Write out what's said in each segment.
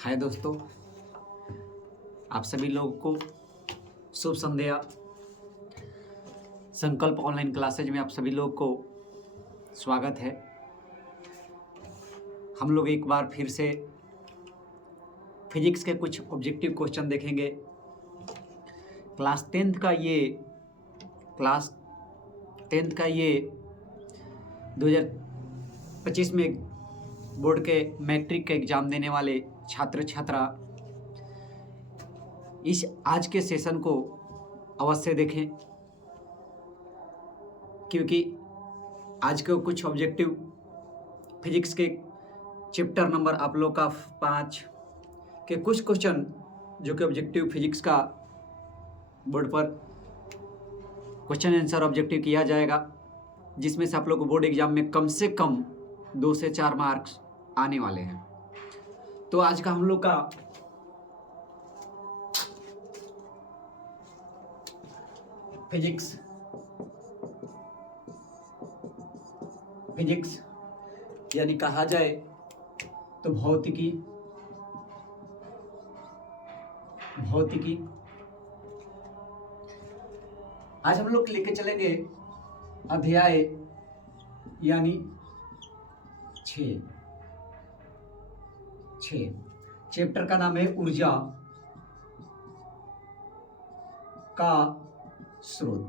हाय दोस्तों, आप सभी लोगों को शुभ संध्या। संकल्प ऑनलाइन क्लासेज में आप सभी लोगों को स्वागत है। हम लोग एक बार फिर से फिजिक्स के कुछ ऑब्जेक्टिव क्वेश्चन देखेंगे। क्लास टेंथ का ये 2025 में बोर्ड के मैट्रिक का एग्ज़ाम देने वाले छात्र छात्रा इस आज के सेशन को अवश्य देखें, क्योंकि आज के कुछ ऑब्जेक्टिव फिजिक्स के चैप्टर नंबर आप लोग का 5 के कुछ क्वेश्चन जो कि ऑब्जेक्टिव फिजिक्स का बोर्ड पर क्वेश्चन आंसर ऑब्जेक्टिव किया जाएगा, जिसमें से आप लोग को बोर्ड एग्जाम में कम से कम 2 से 4 मार्क्स आने वाले हैं। तो आज का हम लोग का फिजिक्स यानी कहा जाए तो भौतिकी आज हम लोग लेके चलेंगे अध्याय यानी 6 चैप्टर का नाम है ऊर्जा का स्रोत।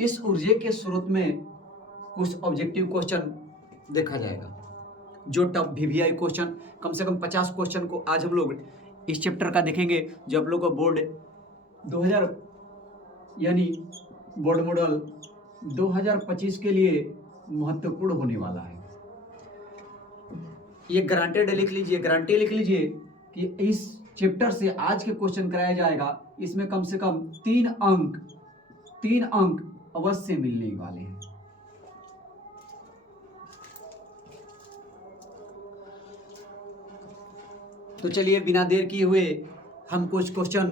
इस ऊर्जा के स्रोत में कुछ ऑब्जेक्टिव क्वेश्चन देखा जाएगा, जो टॉप VVI क्वेश्चन कम से कम 50 क्वेश्चन को आज हम लोग इस चैप्टर का देखेंगे, जो आप लोग को बोर्ड 2000 यानी बोर्ड मॉडल 2025 के लिए महत्वपूर्ण होने वाला है। ये गारंटी लिख लीजिए कि इस चैप्टर से आज के क्वेश्चन कराया जाएगा। इसमें कम से कम 3 अंक अवश्य मिलने वाले हैं। तो चलिए बिना देर किए हुए हम कुछ क्वेश्चन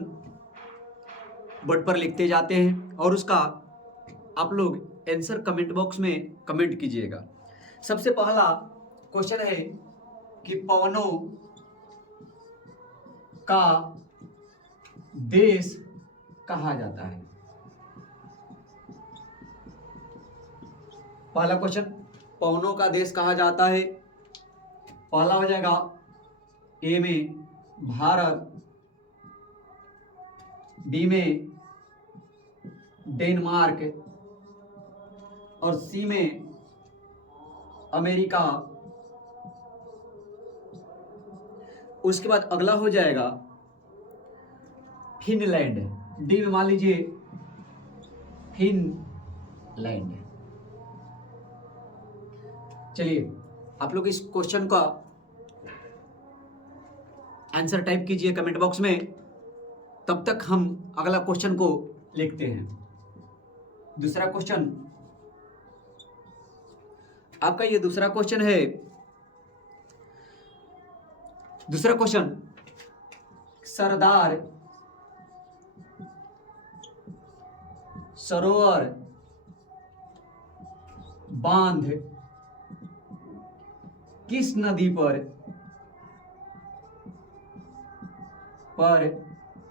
बोर्ड पर लिखते जाते हैं और उसका आप लोग आंसर कमेंट बॉक्स में कमेंट कीजिएगा। सबसे पहला क्वेश्चन है कि पवनों का देश कहा जाता है। पहला क्वेश्चन, पवनों का देश कहा जाता है। पहला हो जाएगा ए में भारत, बी में डेनमार्क और सी में अमेरिका। उसके बाद अगला हो जाएगा फिनलैंड, डी में मान लीजिए फिनलैंड। चलिए आप लोग इस क्वेश्चन का आंसर टाइप कीजिए कमेंट बॉक्स में, तब तक हम अगला क्वेश्चन को लिखते हैं। दूसरा क्वेश्चन आपका ये दूसरा क्वेश्चन है। दूसरा क्वेश्चन, सरदार सरोवर बांध किस नदी पर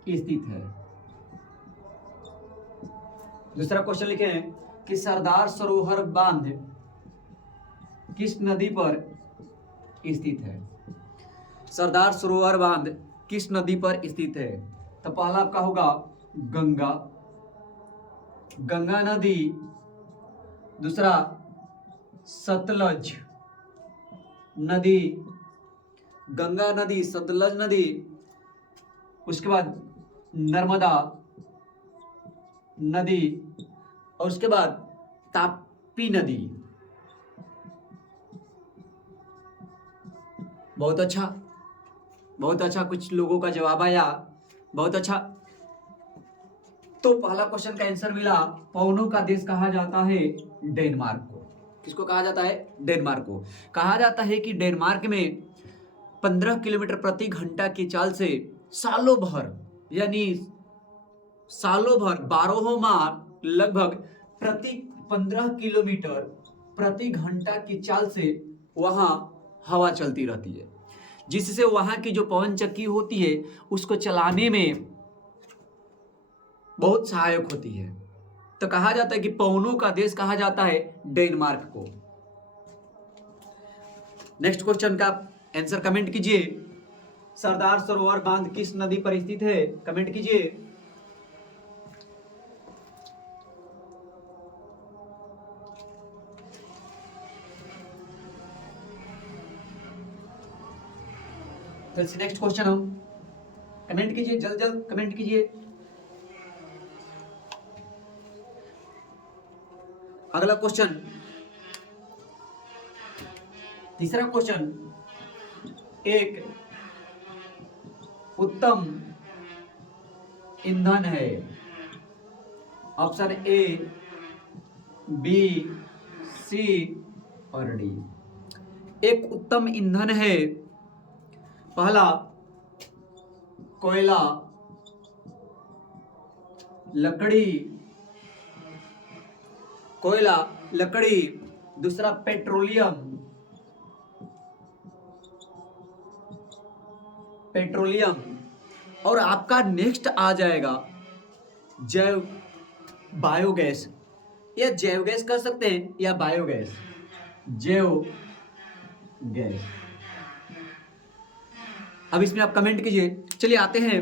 स्थित है। दूसरा क्वेश्चन लिखे हैं कि सरदार सरोवर बांध किस नदी पर स्थित है। सरदार सरोवर बांध किस नदी पर स्थित है। तो पहला आपका होगा गंगा नदी, दूसरा सतलज नदी, गंगा नदी, सतलज नदी, उसके बाद नर्मदा नदी और उसके बाद ताप्ती नदी। बहुत अच्छा, कुछ लोगों का जवाब आया, बहुत अच्छा। तो पहला क्वेश्चन का आंसर मिला, पवनों का देश कहा जाता है डेनमार्क को। किसको कहा जाता है? डेनमार्क को। कहा जाता है कि डेनमार्क में 15 किलोमीटर प्रति घंटा की चाल से सालों भर यानी सालों भर 12 माह लगभग प्रति 15 किलोमीटर प्रति घंटा की चाल से वहाँ हवा चलती रहती है, जिससे वहाँ की जो पवन चक्की होती है उसको चलाने में बहुत सहायक होती है। तो कहा जाता है कि पवनों का देश कहा जाता है डेनमार्क को। नेक्स्ट क्वेश्चन का आंसर कमेंट कीजिए। सरदार सरोवर बांध किस नदी पर स्थित है? कमेंट कीजिए। तो नेक्स्ट क्वेश्चन हम कमेंट कीजिए, जल्द जल्द कमेंट कीजिए। अगला क्वेश्चन, तीसरा क्वेश्चन, एक उत्तम ईंधन है। ऑप्शन ए, बी, सी और डी। एक उत्तम ईंधन है। पहला कोयला, लकड़ी, कोयला, लकड़ी। दूसरा पेट्रोलियम, पेट्रोलियम। और आपका नेक्स्ट आ जाएगा जैव बायोगैस, या जैव गैस कर सकते हैं या बायोगैस, जैव गैस। अब इसमें आप कमेंट कीजिए। चलिए आते हैं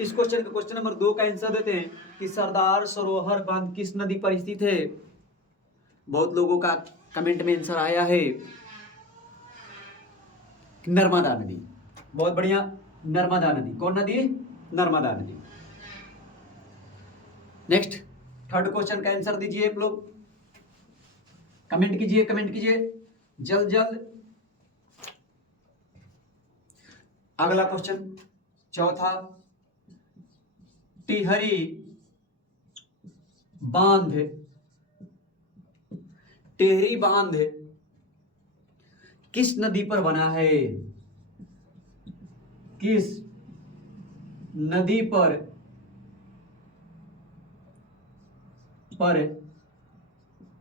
इस क्वेश्चन का, क्वेश्चन नंबर 2 का आंसर देते हैं कि सरदार सरोवर बांध किस नदी पर स्थित है। बहुत लोगों का कमेंट में आंसर आया है नर्मदा नदी। बहुत बढ़िया, नर्मदा नदी। कौन नदी? नर्मदा नदी। नेक्स्ट थर्ड क्वेश्चन का आंसर दीजिए आप लोग, कमेंट कीजिए, कमेंट कीजिए जल्द जल्द। अगला क्वेश्चन चौथा, टिहरी बांध, टिहरी बांध किस नदी पर बना है? किस नदी पर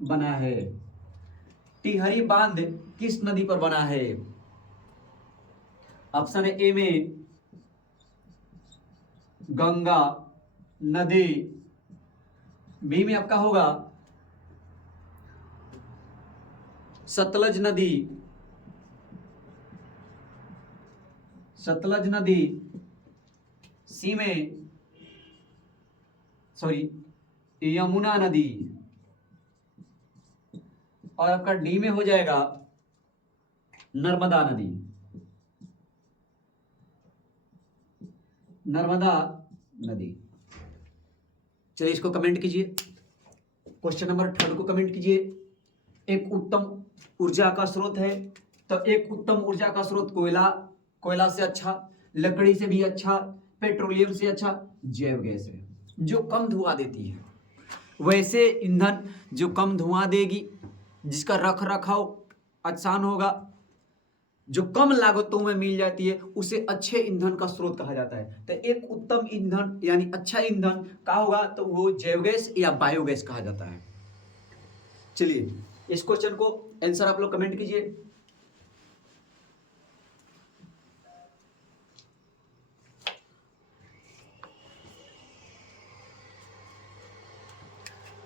बना है? टिहरी बांध किस नदी पर बना है? ऑप्शन ए में गंगा नदी, बी में आपका होगा सतलज नदी, सतलज नदी, सी में यमुना नदी, और आपका डी में हो जाएगा नर्मदा नदी, नर्मदा नदी। चलिए इसको कमेंट कीजिए। क्वेश्चन नंबर 3 को कमेंट कीजिए। एक उत्तम ऊर्जा का स्रोत है, तो एक उत्तम ऊर्जा का स्रोत कोयला, कोयला से अच्छा, लकड़ी से भी अच्छा, पेट्रोलियम से अच्छा जैव गैस है, जो कम धुआं देती है। वैसे ईंधन जो कम धुआं देगी, जिसका रख रखाव आसान होगा, जो कम लागतों में मिल जाती है, उसे अच्छे ईंधन का स्रोत कहा जाता है। तो एक उत्तम ईंधन यानी अच्छा ईंधन का होगा तो वो जैव गैस या बायोगैस कहा जाता है। चलिए इस क्वेश्चन को आंसर आप लोग कमेंट कीजिए।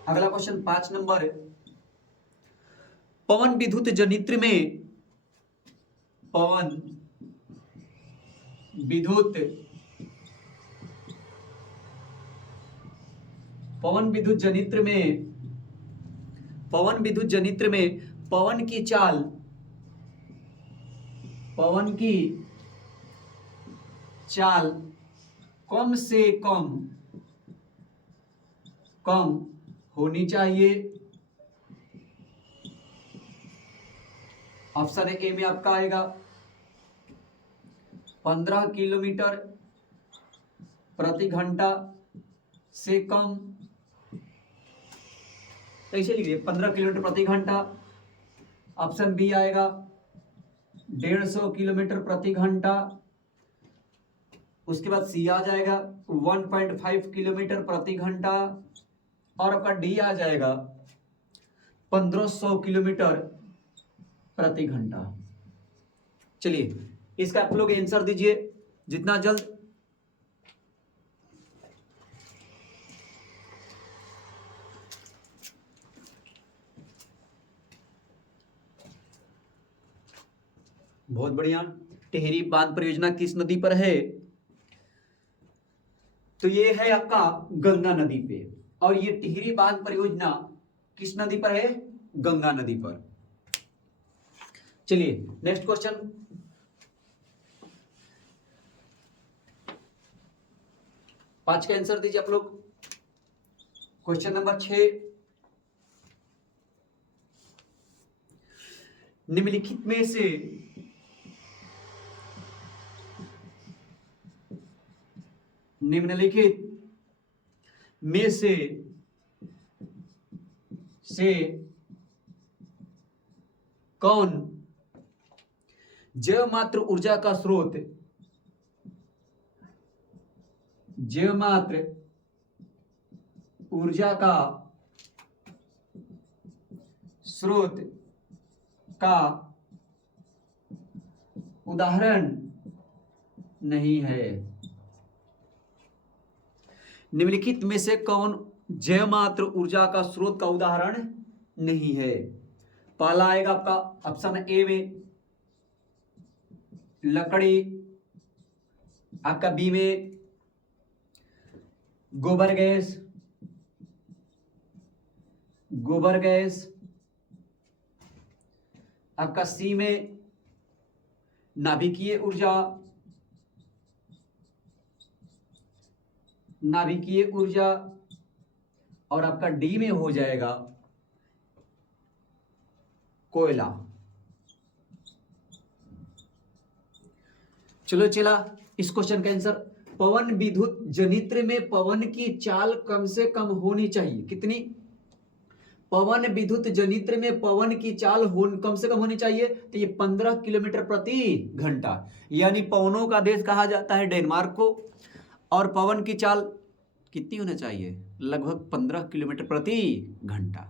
अगला क्वेश्चन 5 नंबर, पवन विद्युत जनित्र में, पवन विद्युत, पवन विद्युत जनित्र में, पवन विद्युत जनित्र में पवन की चाल, पवन की चाल कम से कम होनी चाहिए। ऑप्शन ए में आपका आएगा 15 किलोमीटर प्रति घंटा से कम, ऐसे लिखिए 15 किलोमीटर प्रति घंटा। ऑप्शन बी आएगा 150 किलोमीटर प्रति घंटा। उसके बाद सी आ जाएगा 1.5 किलोमीटर प्रति घंटा, और आपका डी आ जाएगा 1500 किलोमीटर प्रति घंटा। चलिए इसका आप लोग आंसर दीजिए जितना जल्द। बहुत बढ़िया। टिहरी बांध परियोजना किस नदी पर है? तो ये है आपका गंगा नदी पे। और ये टिहरी बांध परियोजना किस नदी पर है? गंगा नदी पर। चलिए नेक्स्ट क्वेश्चन। पांच का आंसर दीजिए आप लोग। क्वेश्चन नंबर 6, निम्नलिखित में से कौन जैव मात्र ऊर्जा का स्रोत का उदाहरण नहीं है? निम्नलिखित में से कौन जैव मात्र ऊर्जा का स्रोत का उदाहरण नहीं है? पहला आएगा आपका ऑप्शन ए में लकड़ी, आपका बी में गोबर गैस, आपका सी में नाभिकीय ऊर्जा, और आपका डी में हो जाएगा कोयला। चलो चला इस क्वेश्चन का आंसर। पवन विद्युत जनित्र में पवन की चाल कम से कम होनी चाहिए। कितनी? पवन विद्युत जनित्र में पवन की चाल कम से कम होनी चाहिए। तो ये 15 किलोमीटर प्रति घंटा, यानी पवनों का देश कहा जाता है डेनमार्क को। और पवन की चाल कितनी होनी चाहिए? लगभग 15 किलोमीटर प्रति घंटा।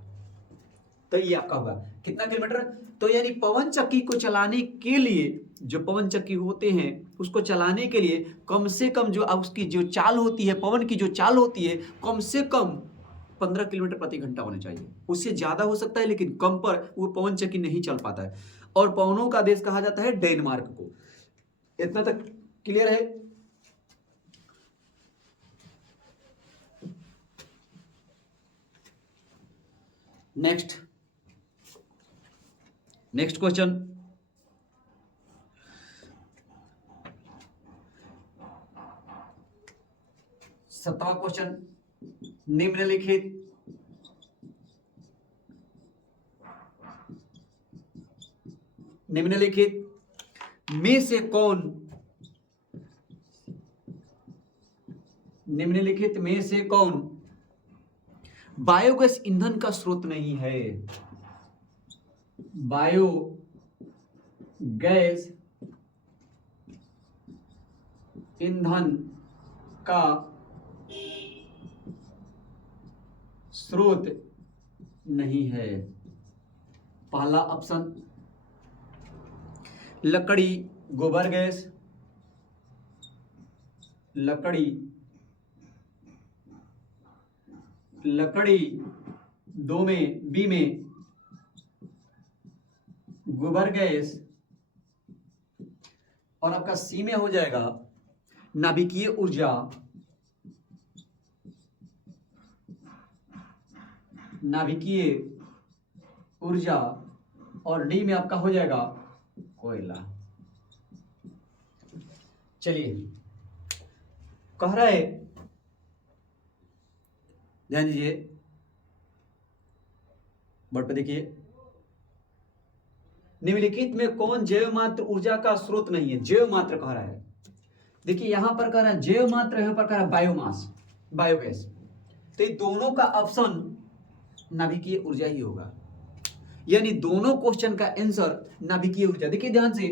तो ये आपका होगा कितना किलोमीटर? तो यानी पवन चक्की को चलाने के लिए, जो पवन चक्की होते हैं उसको चलाने के लिए कम से कम जो उसकी जो चाल होती है, पवन की जो चाल होती है, कम से कम 15 किलोमीटर प्रति घंटा होना चाहिए। उससे ज्यादा हो सकता है लेकिन कम पर वो पवन चक्की नहीं चल पाता है। और पवनों का देश कहा जाता है डेनमार्क को। इतना तक क्लियर है? Next question. सत्रहवां क्वेश्चन, निम्नलिखित में से कौन बायोगैस ईंधन का स्रोत नहीं है? बायोगैस ईंधन का स्रोत नहीं है। पहला ऑप्शन लकड़ी, गोबर गैस, लकड़ी दो में, बी में गोबर गैस, और आपका सी में हो जाएगा नाभिकीय ऊर्जा, और डी में आपका हो जाएगा कोयला। चलिए कह रहा है, ध्यान दीजिए बोर्ड पे देखिए, निम्नलिखित में कौन जैव मात्र ऊर्जा का स्रोत नहीं है? जैव मात्र कह रहा है। देखिए यहां पर कह रहा है जैव मात्र, यहां पर कह रहा है बायोमास, बायोगैस। तो ये दोनों का ऑप्शन नाभिकीय ऊर्जा ही होगा, यानी दोनों क्वेश्चन का आंसर नाभिकीय ऊर्जा। देखिए ध्यान से,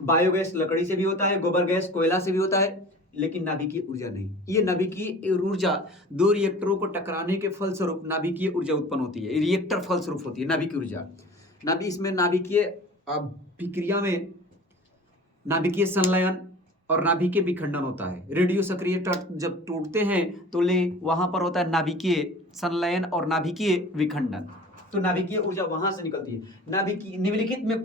बायोगैस लकड़ी से भी होता है, गोबर गैस कोयला से भी होता है, लेकिन नाभिकीय ऊर्जा नहीं। ये नाभिकीय ऊर्जा दो रिएक्टरों को टकराने के फलस्वरूप नाभिकीय ऊर्जा उत्पन्न होती है, रिएक्टर फलस्वरूप होती है नाभिकीय ऊर्जा। इसमें नाभिकीय अभिक्रिया में नाभिकीय संलयन और नाभिकीय विखंडन होता है। रेडियो सक्रिय तत्व जब टूटते हैं तो वहां पर होता है नाभिकीय संलयन और नाभिकीय विखंडन। तो नाभिकीय ऊर्जा वहां से निकलती है। नाभिकीय निम्नलिखित में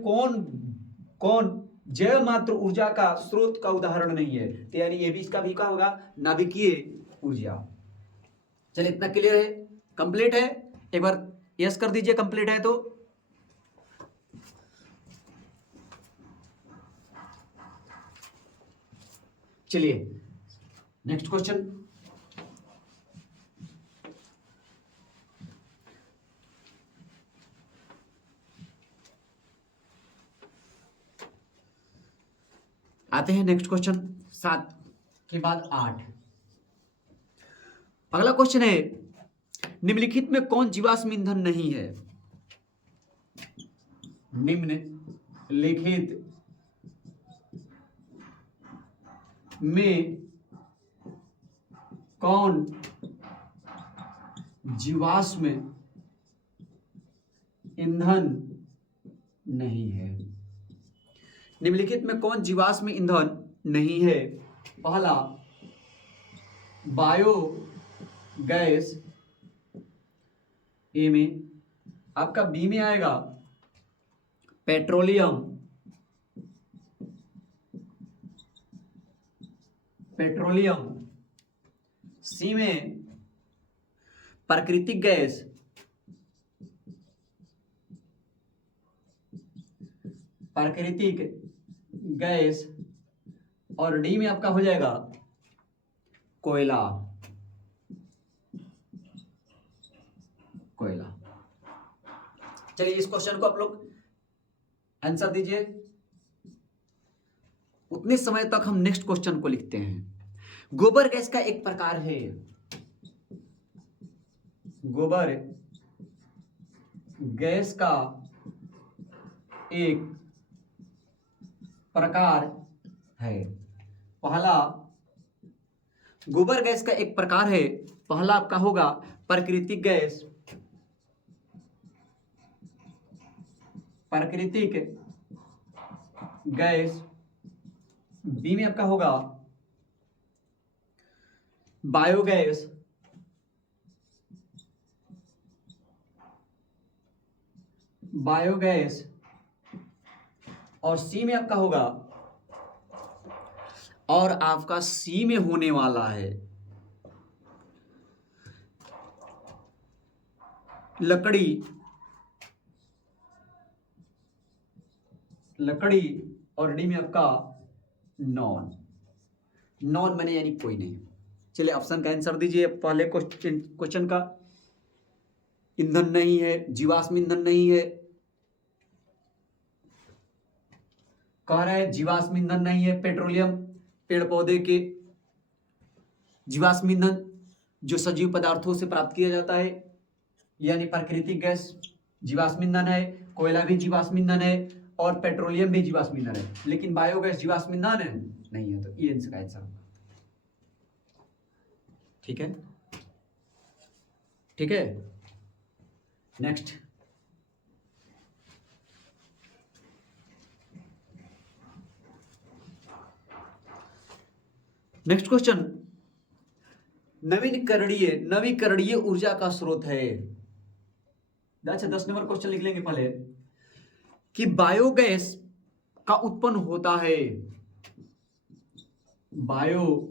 कौन जैव मात्र ऊर्जा का स्रोत का उदाहरण नहीं है, तो यानी ये भी इसका भी क्या होगा, नाभिकीय ऊर्जा। चलिए इतना क्लियर है, कंप्लीट है। एक बार यस कर दीजिए कंप्लीट है तो। चलिए नेक्स्ट क्वेश्चन। आते हैं नेक्स्ट क्वेश्चन, 7 के बाद 8। अगला क्वेश्चन है, निम्नलिखित में कौन जीवाश्म ईंधन नहीं है? निम्नलिखित में कौन जीवाश्म ईंधन नहीं है? निम्नलिखित में कौन जीवाश्म ईंधन नहीं है? पहला बायो गैस, ए में। आपका बी में आएगा पेट्रोलियम, सी में प्राकृतिक गैस, और डी में आपका हो जाएगा कोयला। चलिए इस क्वेश्चन को आप लोग आंसर दीजिए। उतने समय तक हम नेक्स्ट क्वेश्चन को लिखते हैं। गोबर गैस का एक प्रकार है, गोबर गैस का एक प्रकार है। पहला गोबर गैस का एक प्रकार है, पहला आपका होगा प्राकृतिक गैस, बी में आपका होगा बायोगैस, और सी में आपका होगा, और आपका सी में होने वाला है लकड़ी, और डी में आपका नॉन मैंने यानी कोई नहीं। चलिए ऑप्शन का आंसर दीजिए। पहले क्वेश्चन का ईंधन नहीं है, जीवाश्म ईंधन नहीं है, कह रहा है जीवाश्म ईंधन नहीं है। पेट्रोलियम पेड़ पौधे के जीवाश्म ईंधन जो सजीव पदार्थों से प्राप्त किया जाता है, यानी प्राकृतिक गैस जीवाश्म ईंधन है, कोयला भी जीवाश्म ईंधन है, और पेट्रोलियम भी जीवाश्म ईंधन है। लेकिन बायोगैस जीवाश्म ईंधन है नहीं है, तो ये इसका आंसर। ठीक है। नेक्स्ट क्वेश्चन, नवीकरणीय ऊर्जा का स्रोत है। अच्छा 10 नंबर क्वेश्चन लिख लेंगे पहले कि बायोगैस का उत्पन्न होता है, बायोगैस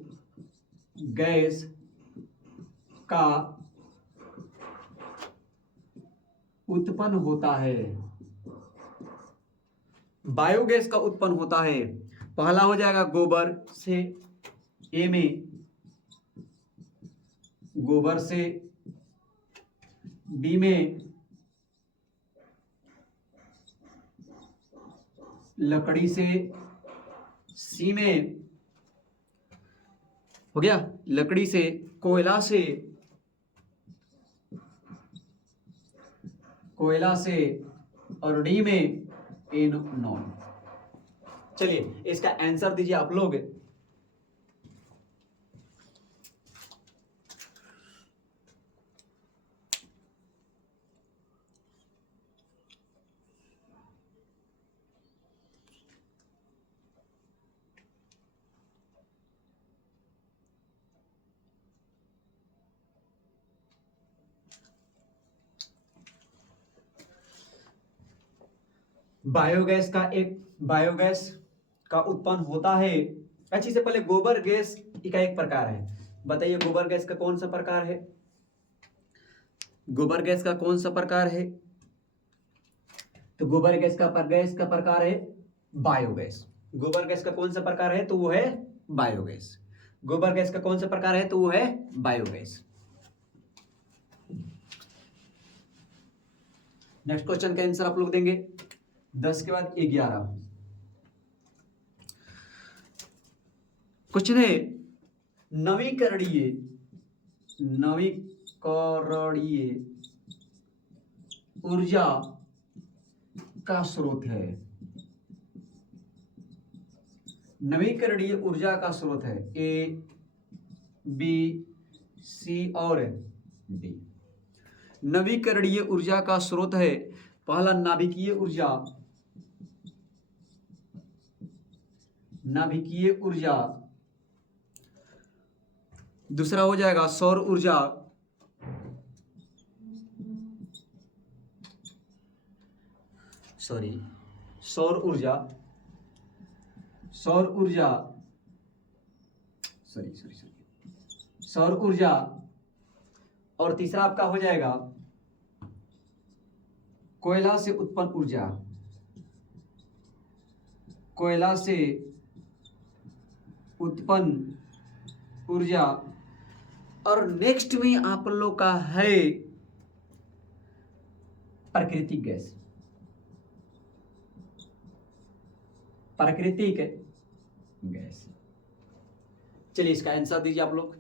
का उत्पन्न होता है। पहला हो जाएगा गोबर से, ए में गोबर से, बी में लकड़ी से, सी में हो गया लकड़ी से, कोयला से, और डी में नॉन। चलिए इसका आंसर दीजिए आप लोग। बायोगैस का उत्पन्न होता है। अच्छी से पहले गोबर गैस का एक प्रकार है, बताइए गोबर गैस का कौन सा प्रकार है? गोबर गैस का कौन सा प्रकार है? तो गोबर गैस का प्रकार है बायोगैस। गोबर गैस का कौन सा प्रकार है? तो वो है बायोगैस। गोबर गैस का कौन सा प्रकार है? तो वो है बायोगैस। नेक्स्ट क्वेश्चन का आंसर आप लोग देंगे 10 के बाद 11। क्वेश्चन है नवीकरणीय ऊर्जा का स्रोत है। नवीकरणीय ऊर्जा का स्रोत है ए, बी, सी और डी। नवीकरणीय ऊर्जा का स्रोत है पहला नाभिकीय ऊर्जा, दूसरा हो जाएगा सौर ऊर्जा, सौर ऊर्जा और तीसरा आपका हो जाएगा कोयला से उत्पन्न ऊर्जा और नेक्स्ट में आप लोग का है प्राकृतिक गैस। चलिए इसका आंसर दीजिए आप लोग।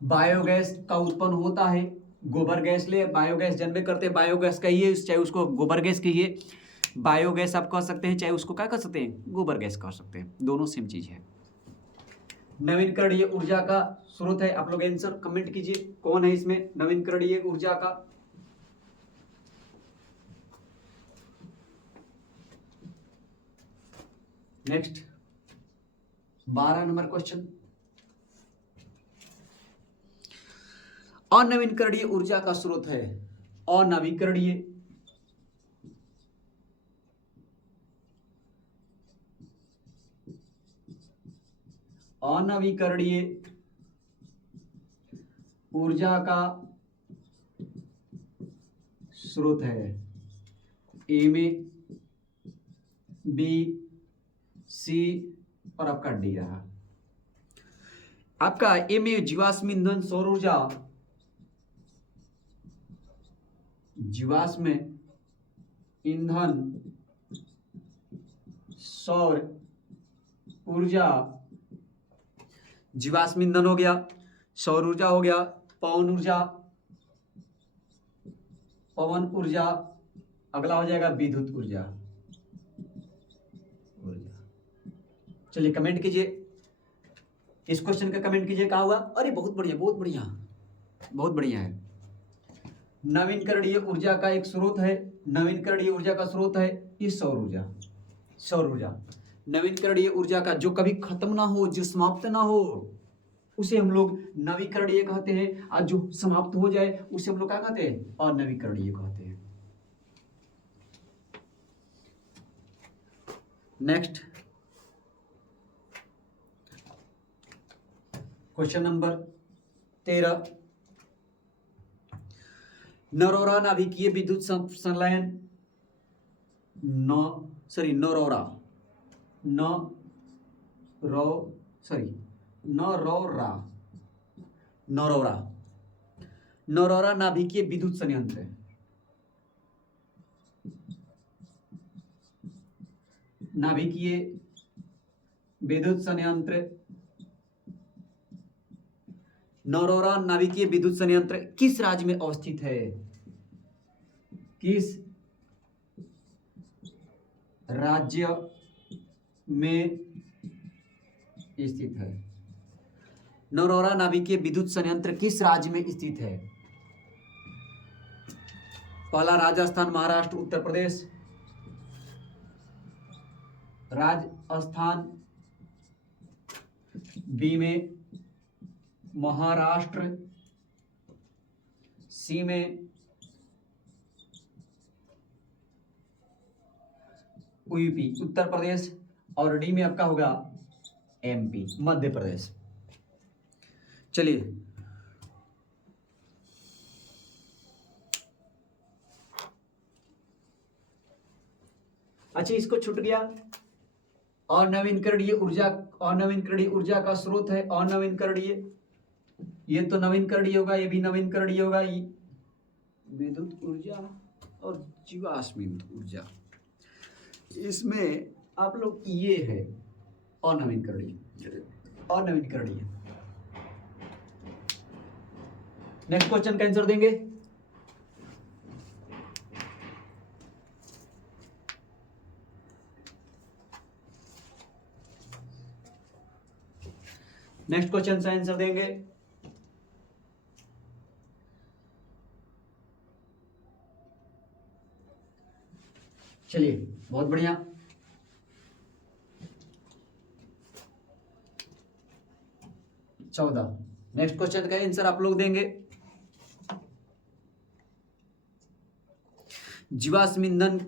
बायोगैस का उत्पन्न होता है गोबर गैस ले, बायोगैस जनरेट करते हैं, बायोगैस कहिए चाहे उसको गोबर गैस कहिए, बायोगैस आप कह सकते हैं, चाहे उसको क्या कह सकते हैं, गोबर गैस कह सकते हैं, दोनों सेम चीज है। नवीकरणीय ऊर्जा का स्रोत है। आप लोग आंसर कमेंट कीजिए कौन है इसमें नवीकरणीय ऊर्जा का। नेक्स्ट 12 नंबर क्वेश्चन, अनवीकरणीय ऊर्जा का स्रोत है अनवीकरणीय ऊर्जा का स्रोत है ए में, बी, सी और आपका डी रहा। आपका ए में जीवाश्म ईंधन सौर ऊर्जा, जीवाश्म ईंधन सौर ऊर्जा, जीवाश्म ईंधन हो गया, सौर ऊर्जा हो गया, पवन ऊर्जा, अगला हो जाएगा विद्युत ऊर्जा। चलिए कमेंट कीजिए, इस क्वेश्चन का कमेंट कीजिए क्या होगा। अरे बहुत बढ़िया है। नवीकरणीय ऊर्जा का एक स्रोत है, नवीकरणीय ऊर्जा का स्रोत है इस सौर ऊर्जा। नवीकरणीय ऊर्जा का जो कभी खत्म ना हो, जो समाप्त ना हो, उसे हम लोग नवीकरणीय कहते हैं, और जो समाप्त हो जाए उसे हम लोग क्या कहते हैं, अनवीकरणीय कहते हैं। नेक्स्ट क्वेश्चन नंबर 13, नरोरा नाभिकीय विद्युत संलयन नरोरा नाभिकीय विद्युत संयंत्र, नरोरा नाभिकीय विद्युत संयंत्र किस राज्य में अवस्थित है? किस राज्य में स्थित है? नरोरा नाभिकीय विद्युत संयंत्र किस राज्य में स्थित है? पहला राजस्थान, महाराष्ट्र, उत्तर प्रदेश। राजस्थान, बी में महाराष्ट्र, सी में यूपी उत्तर प्रदेश, और डी में आपका होगा एमपी मध्य प्रदेश। चलिए अच्छा, इसको छूट गया। अनवीनकरणीय ऊर्जा, अनवीनकरणीय ऊर्जा का स्रोत है अनवीनकरणीय, ये तो नवीनकरणीय होगा, ये भी नवीनकरणीय होगा। विद्युत ऊर्जा और जीवाश्म ऊर्जा, इसमें आप लोग ये है अनवीनकरणीय, अनवीनकरणीय। नेक्स्ट क्वेश्चन का आंसर देंगे। नेक्स्ट क्वेश्चन का आंसर देंगे। चलिए बहुत बढ़िया। चौदह, नेक्स्ट क्वेश्चन का आंसर आप लोग देंगे। जीवाश्म ईंधन,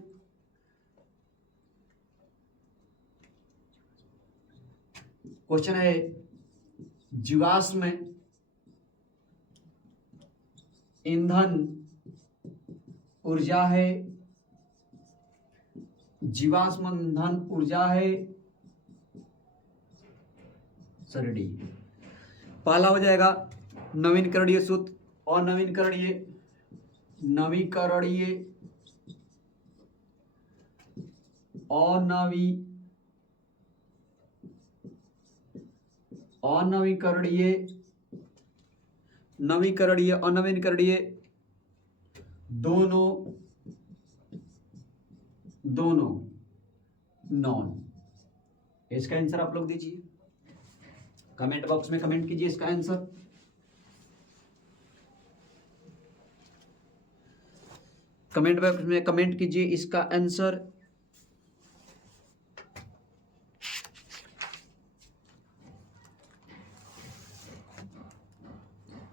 क्वेश्चन है जीवाश्म ईंधन ऊर्जा है, जीवाश्म ईंधन ऊर्जा है, सॉरी डी। पहला हो जाएगा नवीनकरणीय सूत्र, अनवीनकरणीय, नवीकरणीय, अनवीकरणीय, नवीकरणीय, अनवीकरणीय, दोनों दोनों नॉन। इसका आंसर आप लोग दीजिए, कमेंट बॉक्स में कमेंट कीजिए इसका आंसर। कमेंट बॉक्स में कमेंट कीजिए इसका आंसर।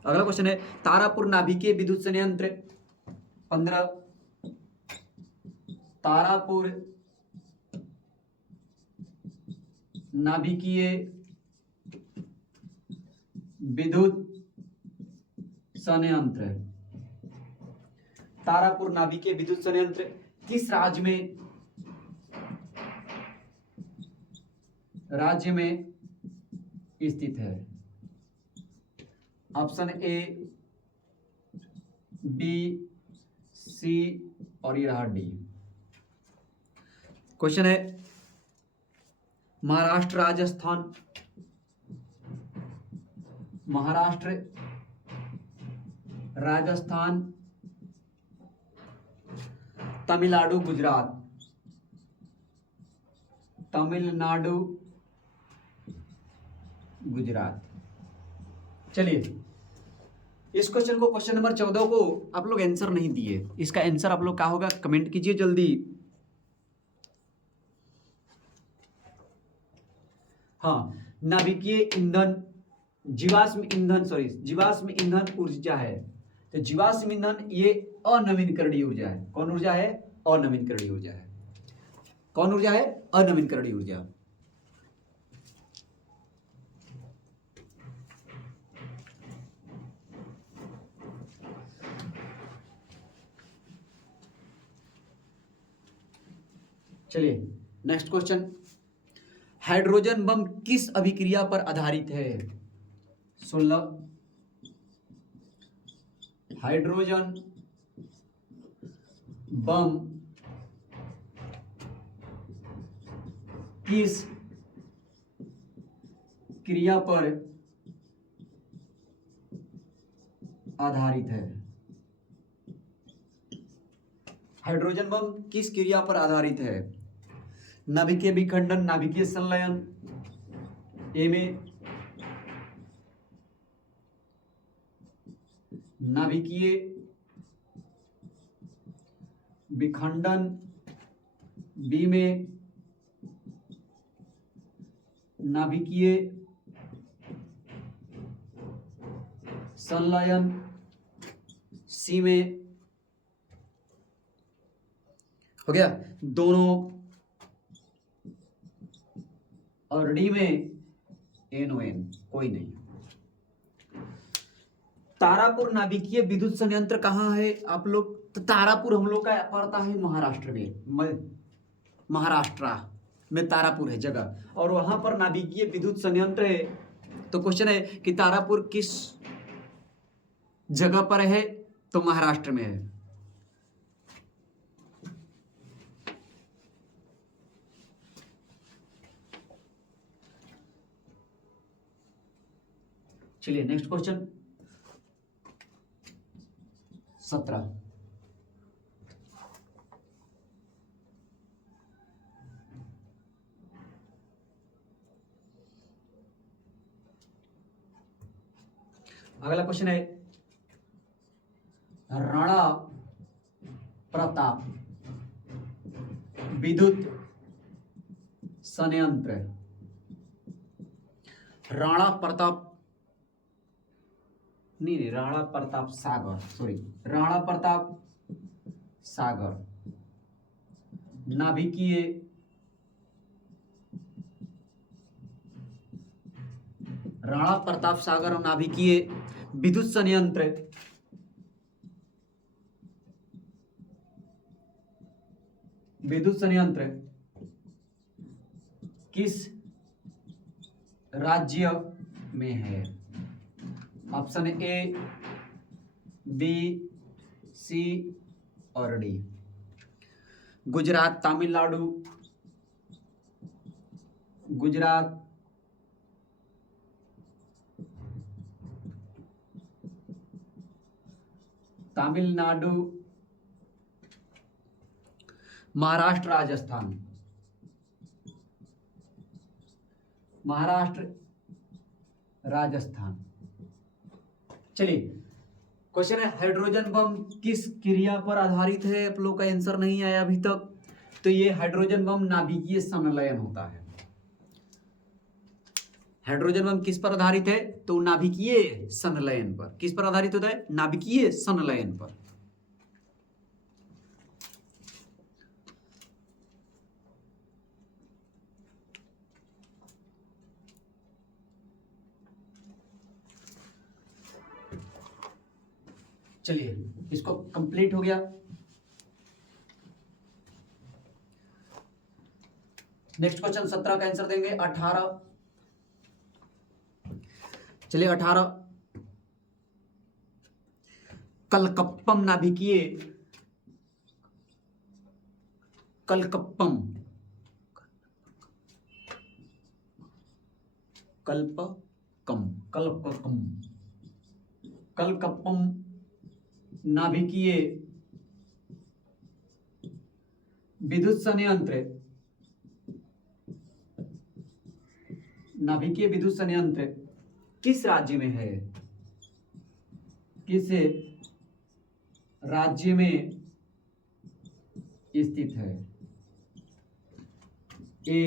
अगला क्वेश्चन है तारापुर नाभिकीय विद्युत संयंत्र 15, तारापुर नाभिकीय विद्युत संयंत्र, तारापुर नाभिकीय विद्युत संयंत्र किस राज्य में स्थित है? ऑप्शन ए, बी, सी और ये रहा डी। क्वेश्चन है महाराष्ट्र, राजस्थान, महाराष्ट्र, राजस्थान, तमिलनाडु, गुजरात, तमिलनाडु, गुजरात। चलिए इस क्वेश्चन को, क्वेश्चन नंबर 14 को आप लोग आंसर नहीं दिए, इसका आंसर आप लोग क्या होगा कमेंट कीजिए जल्दी। हाँ, नाभिकीय ईंधन, जीवाश्म ईंधन, सॉरी जीवाश्म ईंधन ऊर्जा है, तो जीवाश्म ईंधन ये अनवीनकरणीय ऊर्जा है। कौन ऊर्जा है? अनवीनकरणीय ऊर्जा है। कौन ऊर्जा है? अनवीनकरणीय ऊर्जा। चलिए नेक्स्ट क्वेश्चन, हाइड्रोजन बम किस अभिक्रिया पर आधारित है? 16, हाइड्रोजन बम किस क्रिया पर आधारित है? हाइड्रोजन बम किस क्रिया पर आधारित है? नाभिकीय विखंडन, नाभिकीय संलयन, ए में नाभिकीय विखंडन, बी में नाभिकीय संलयन, सी में हो गया दोनों और डी में NON, कोई नहीं। तारापुर नाभिकीय विद्युत संयंत्र कहाँ है आप लोग? तो तारापुर हम लोग का पड़ता है महाराष्ट्र में, महाराष्ट्र में तारापुर है जगह, और वहां पर नाभिकीय विद्युत संयंत्र है। तो क्वेश्चन है कि तारापुर किस जगह पर है? तो महाराष्ट्र में है। चलिए नेक्स्ट क्वेश्चन 17। अगला क्वेश्चन है राणा प्रताप विद्युत संयंत्र। राणा प्रताप नहीं, राणा प्रताप सागर, सॉरी, राणा प्रताप सागर नाभिकीय राणा प्रताप सागर नाभिकीय विद्युत संयंत्र किस राज्य में है? ऑप्शन ए, बी, सी और डी। गुजरात, तमिलनाडु, गुजरात, तमिलनाडु, महाराष्ट्र, राजस्थान। महाराष्ट्र, राजस्थान। चलिए क्वेश्चन है हाइड्रोजन बम किस क्रिया पर आधारित है? आप लोग का आंसर नहीं आया अभी तक। तो ये हाइड्रोजन बम नाभिकीय संलयन होता है। हाइड्रोजन बम किस पर आधारित है? तो नाभिकीय संलयन पर। किस पर आधारित होता है? नाभिकीय संलयन पर। चलिए इसको कंप्लीट हो गया। नेक्स्ट क्वेश्चन 17 का आंसर देंगे 18। चलिए 18, कलकप्पम नाभिकीय कलकप्पम नाभिकीय विद्युत संयंत्र किस राज्य में है? किस राज्य में स्थित है? ए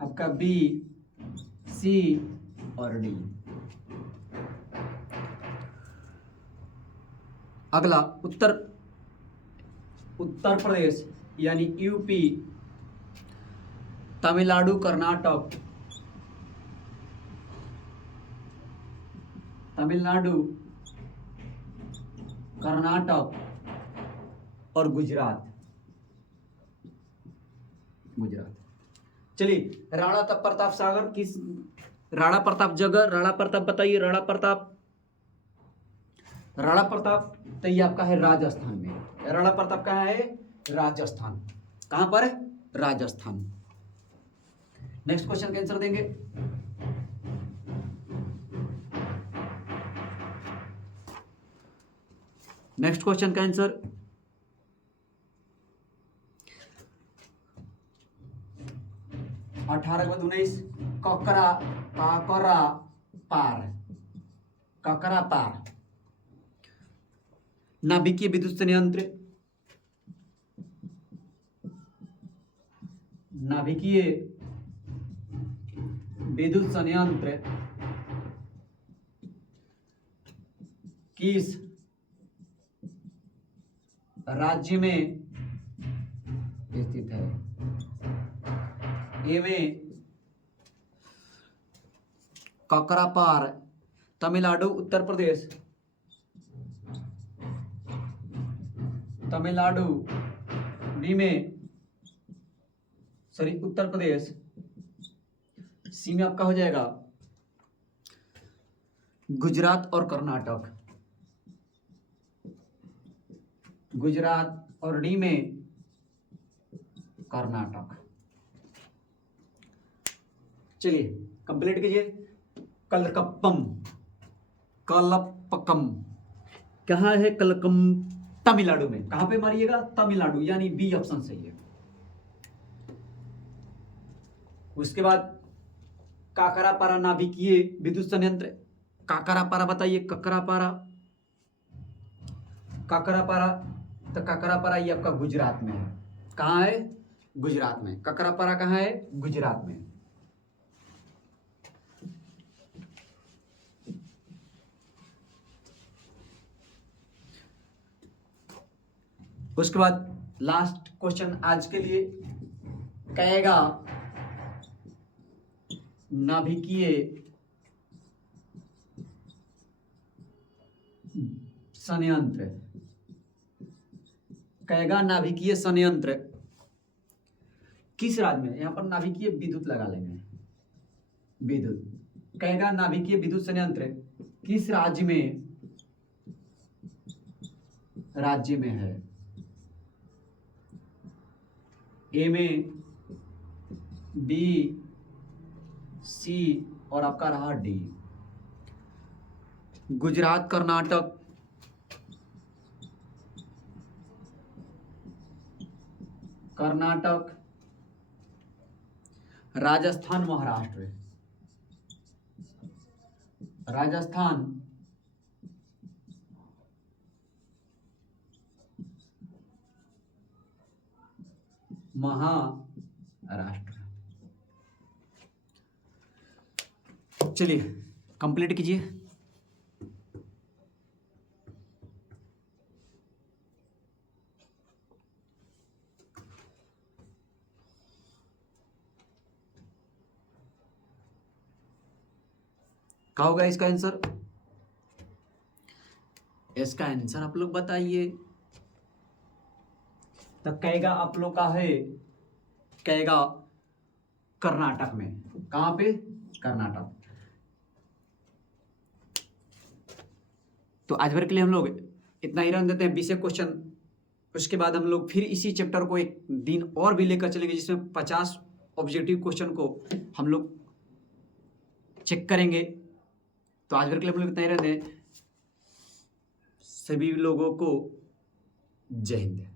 आपका, बी, सी और डी। अगला उत्तर प्रदेश यानी यूपी, तमिलनाडु, कर्नाटक, और गुजरात। चलिए राणा प्रताप सागर किस, राणा प्रताप जगह, राणा प्रताप बताइए। राणा प्रताप तो ये आपका है राजस्थान में। राणा प्रताप कहाँ है? राजस्थान। कहां पर है? राजस्थान। नेक्स्ट क्वेश्चन का आंसर देंगे। नेक्स्ट क्वेश्चन का आंसर 18-19, ककरा पार नाभिकीय विद्युत संयंत्र किस राज्य में स्थित है? ए में काकरापार तमिलनाडु उत्तर प्रदेश, तमिलनाडु, बी में सॉरी उत्तर प्रदेश, सी में आपका हो जाएगा गुजरात और कर्नाटक, गुजरात, और डी में कर्नाटक। चलिए कंप्लीट कीजिए। कलकप्पम, कलपकम कहाँ है? कलकम तमिलनाडु में। कहां पे मारिएगा? तमिलनाडु, यानी बी ऑप्शन सही है। उसके बाद काकरापारा नाभिकीय विद्युत संयंत्र, काकरापारा बताइए, ककरापारा, काकरापारा, तो काकरापारा ये आपका गुजरात में है। कहाँ है? गुजरात में। काकरापारा कहाँ है? गुजरात में। उसके बाद लास्ट क्वेश्चन आज के लिए, कहेगा नाभिकीय संयंत्र, कहेगा नाभिकीय संयंत्र किस राज्य में? यहां पर नाभिकीय विद्युत लगा लेंगे, विद्युत। कहेगा नाभिकीय विद्युत संयंत्र किस राज्य में, राज्य में है? ए में, बी, सी, और आपका रहा डी। गुजरात, कर्नाटक, कर्नाटक, राजस्थान, महाराष्ट्र, राजस्थान, महाराष्ट्र। चलिए कंप्लीट कीजिए। क्या होगा इसका आंसर? इसका आंसर आप लोग बताइए। तो कहेगा आप लोग का है, कहेगा कर्नाटक में। कहां पे? कर्नाटक। तो आज भर के लिए हम लोग इतना ही रहने देते हैं, 20 क्वेश्चन। उसके बाद हम लोग फिर इसी चैप्टर को एक दिन और भी लेकर चलेंगे, जिसमें 50 ऑब्जेक्टिव क्वेश्चन को हम लोग चेक करेंगे। तो आज भर के लिए हम लोग इतना ही रहने दें। सभी लोगों को जय हिंद।